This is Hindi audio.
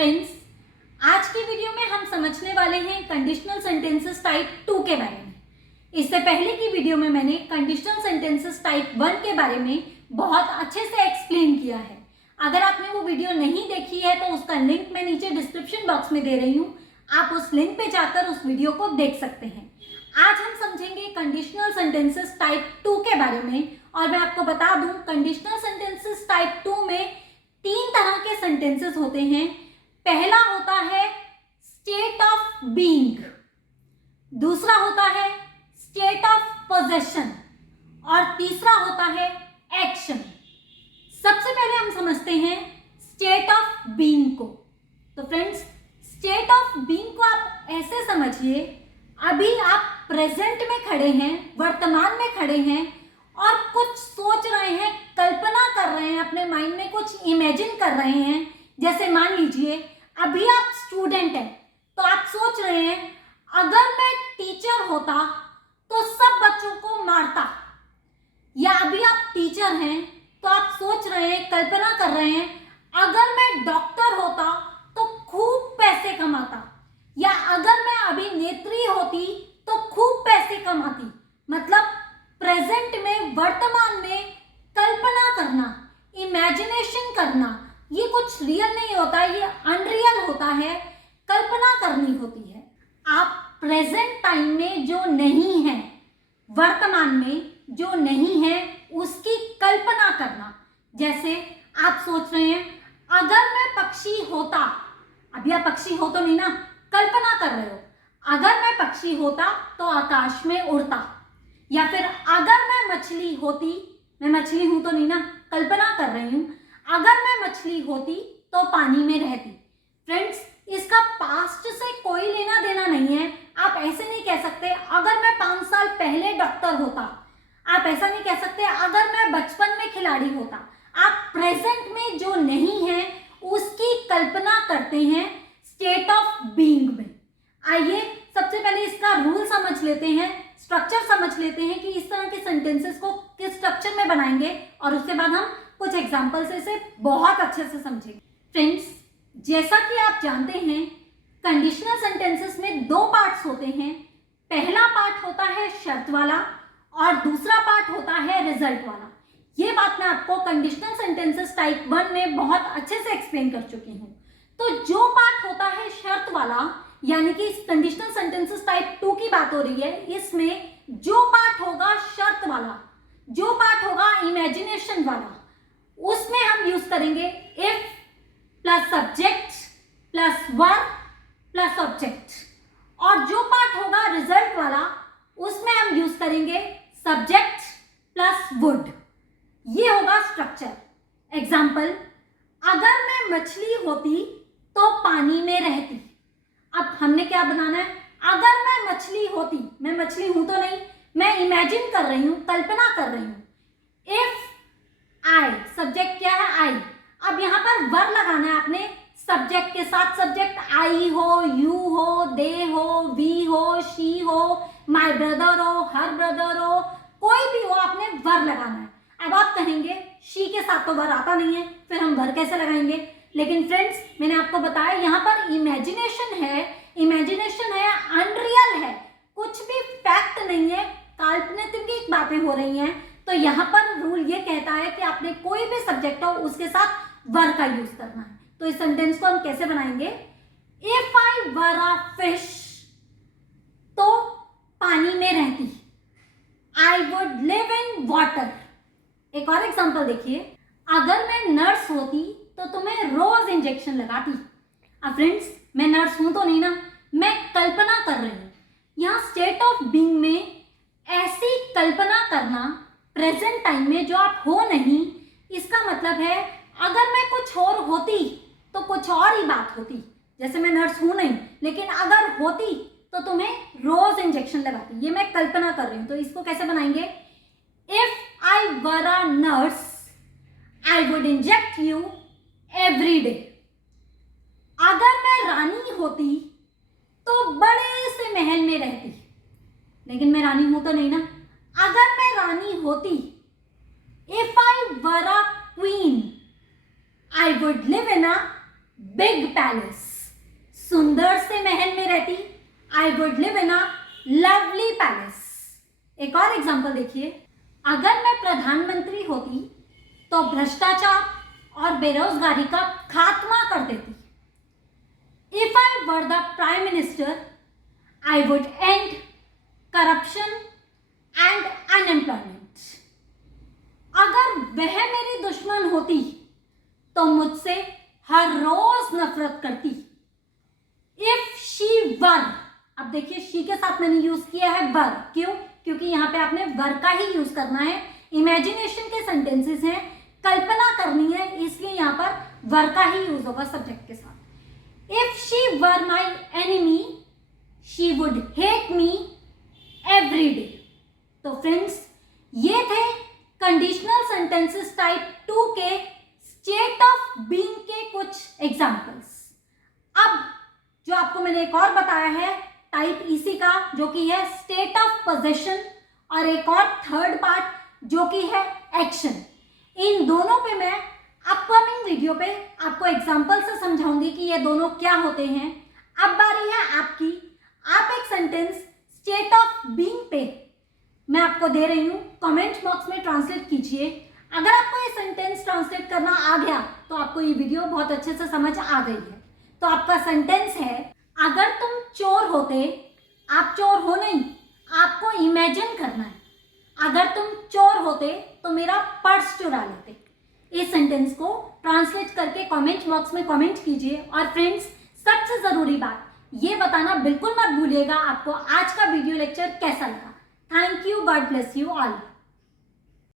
फ्रेंड्स, आज की वीडियो में हम समझने वाले हैं कंडीशनल सेंटेंसेस टाइप 2 के बारे में। इससे पहले की वीडियो में मैंने कंडीशनल सेंटेंसेस टाइप 1 के बारे में बहुत अच्छे से एक्सप्लेन किया है। अगर आपने वो वीडियो नहीं देखी है तो उसका लिंक मैं नीचे डिस्क्रिप्शन बॉक्स में दे रही हूँ, आप उस लिंक पे जाकर उस वीडियो को देख सकते हैं। आज हम समझेंगे कंडीशनल सेंटेंसेस टाइप 2 के बारे में। और मैं आपको बता दूं, कंडीशनल सेंटेंसेस टाइप 2 में 3 तरह के सेंटेंसेस होते हैं। पहला होता है स्टेट ऑफ बीइंग, दूसरा होता है स्टेट ऑफ पोजेशन और तीसरा होता है एक्शन। सबसे पहले हम समझते हैं स्टेट ऑफ बीइंग को। तो फ्रेंड्स, स्टेट ऑफ बीइंग को आप ऐसे समझिए, अभी आप प्रेजेंट में खड़े हैं, वर्तमान में खड़े हैं और कुछ सोच रहे हैं, कल्पना कर रहे हैं, अपने माइंड में कुछ इमेजिन कर रहे हैं। जैसे मान लीजिए अभी आप स्टूडेंट हैं तो आप सोच रहे हैं अगर मैं टीचर होता तो सब बच्चों को मारता। या अभी आप टीचर हैं तो आप सोच रहे हैं, कल्पना कर रहे हैं अगर मैं डॉक्टर होता तो खूब पैसे कमाता। या अगर मैं अभिनेत्री होती तो खूब पैसे कमाती। मतलब प्रेजेंट में, वर्तमान में कल्पना करना, इमेजिनेशन करना, ये कुछ रियल नहीं होता, ये अनरियल होता है, कल्पना करनी होती है। आप प्रेजेंट टाइम में जो नहीं है, वर्तमान में जो नहीं है, उसकी कल्पना करना। जैसे आप सोच रहे हैं अगर मैं पक्षी होता, अभी आप पक्षी हो तो नहीं ना, कल्पना कर रहे हो, अगर मैं पक्षी होता तो आकाश में उड़ता। या फिर अगर मैं मछली होती, मैं मछली हूं तो नहीं ना, कल्पना कर रही हूं, अगर मैं मछली होती तो पानी में रहती। फ्रेंड्स, इसका पास्ट से कोई लेना देना नहीं है। आप ऐसे नहीं कह सकते अगर मैं 5 साल पहले डॉक्टर होता, आप ऐसा नहीं कह सकते अगर मैं बचपन में खिलाड़ी होता। आप प्रेजेंट में जो नहीं है उसकी कल्पना करते हैं स्टेट ऑफ बीइंग में। आइए सबसे पहले इसका रूल समझ लेते हैं, स्ट्रक्चर समझ लेते हैं कि इस तरह के सेंटेंसेस को किस स्ट्रक्चर में बनाएंगे और उसके बाद हम कुछ एग्जाम्पल से इसे बहुत अच्छे से समझेंगे। फ्रेंड्स, जैसा कि आप जानते हैं कंडीशनल सेंटेंसेस में 2 पार्ट्स होते हैं। पहला पार्ट होता है शर्त वाला और दूसरा पार्ट होता है रिजल्ट वाला। ये बात मैं आपको कंडीशनल सेंटेंसेस टाइप 1 में बहुत अच्छे से एक्सप्लेन कर चुकी हूँ। तो जो पार्ट होता है शर्त वाला, यानी कि कंडीशनल सेंटेंसेस टाइप 2 की बात हो रही है, इसमें जो पार्ट होगा शर्त वाला, जो पार्ट होगा इमेजिनेशन वाला, उसमें हम यूज करेंगे if plus subject plus verb plus object. और जो पार्ट होगा रिजल्ट वाला, उसमें हम यूज करेंगे सब्जेक्ट प्लस वुड। ये होगा स्ट्रक्चर। एग्जाम्पल, अगर मैं मछली होती तो पानी में रहती। अब हमने क्या बनाना है, अगर मैं मछली होती, मैं मछली हूं तो नहीं, मैं इमेजिन कर रही हूं, कल्पना कर रही हूं। इफ आई, सब्जेक्ट क्या है, आई। अब यहां पर वर लगाना है आपने सब्जेक्ट के साथ। सब्जेक्ट आई हो, यू हो, दे हो, वी हो, शी हो, माय ब्रदर हो, हर ब्रदर हो, कोई भी हो, आपने वर लगाना है। अब आप कहेंगे शी के साथ तो वर आता नहीं है, फिर हम वर कैसे लगाएंगे। लेकिन फ्रेंड्स, मैंने आपको बताया यहाँ पर इमेजिनेशन है, इमेजिनेशन है, अनरियल है, कुछ भी फैक्ट नहीं है, काल्पनिक बातें हो रही हैं। तो यहाँ पर रूल ये कहता है कि आपने कोई भी सब्जेक्ट हो उसके साथ वर का यूज करना है। तो इस सेंटेंस को हम कैसे बनाएंगे, if I were a fish, तो पानी में रहती। I would live in water. एक और एग्जांपल देखिए, अगर मैं नर्स होती तो तुम्हें रोज इंजेक्शन लगाती। अब फ्रेंड्स, मैं नर्स हूं तो नहीं ना, मैं कल्पना कर रही हूं। यहां स्टेट ऑफ बीइंग में ऐसी कल्पना करना प्रेजेंट टाइम में जो आप हो नहीं, इसका मतलब है अगर मैं कुछ और होती तो कुछ और ही बात होती। जैसे मैं नर्स हूं नहीं, लेकिन अगर होती तो तुम्हें रोज इंजेक्शन लगाती। ये मैं कल्पना कर रही हूं। तो इसको कैसे बनाएंगे, if I were a nurse I would inject you every day. अगर मैं रानी होती तो बड़े से महल में रहती। लेकिन मैं रानी हूं तो नहीं ना। अगर मैं रानी होती, if I were a queen, I would live in a big palace, सुंदर से महल में रहती, I would live in a lovely palace. एक और एग्जाम्पल देखिए, अगर मैं प्रधानमंत्री होती तो भ्रष्टाचार और बेरोजगारी का खात्मा कर देती। If I were the prime minister, I would and corruption and unemployment. अगर वह मेरी दुश्मन होती तो मुझसे हर रोज नफरत करती। इफ शी वर, अब देखिए शी के साथ मैंने यूज किया है वर, क्यों? क्योंकि यहां पे आपने वर का ही यूज करना है। इमेजिनेशन के सेंटेंसेस हैं, कल्पना करनी है, इसलिए यहां पर वर का ही यूज होगा सब्जेक्ट के साथ। If she were my enemy, she would hate me every day. तो फ्रेंड्स, ये थे कंडीशनल सेंटेंसेस टाइप 2 के स्टेट ऑफ बीइंग के कुछ एग्जांपल्स। अब जो आपको मैंने एक और बताया है टाइप इसी का, जो कि है स्टेट ऑफ पोजेशन, और एक और थर्ड पार्ट जो कि है एक्शन। इन दोनों पे मैं अपकमिंग वीडियो पे आपको एग्जांपल से समझाऊंगी कि ये दोनों क्या होते हैं। अब बारी है आपकी, आप एक सेंटेंस स्टेट ऑफ बीइंग पे मैं आपको दे रही हूं, कमेंट बॉक्स में ट्रांसलेट कीजिए। अगर आपको ये सेंटेंस ट्रांसलेट करना आ गया तो आपको ये वीडियो बहुत अच्छे से समझ आ गई है। तो आपका सेंटेंस है, अगर तुम चोर होते, आप चोर हो नहीं, आपको इमेजिन करना है, अगर तुम चोर होते तो मेरा पर्स चुरा लेते। इस सेंटेंस को ट्रांसलेट करके कमेंट बॉक्स में कमेंट कीजिए। और फ्रेंड्स, सबसे जरूरी बात ये बताना बिल्कुल मत भूलिएगा आपको आज का वीडियो लेक्चर कैसा लगा। Thank you, God bless you all.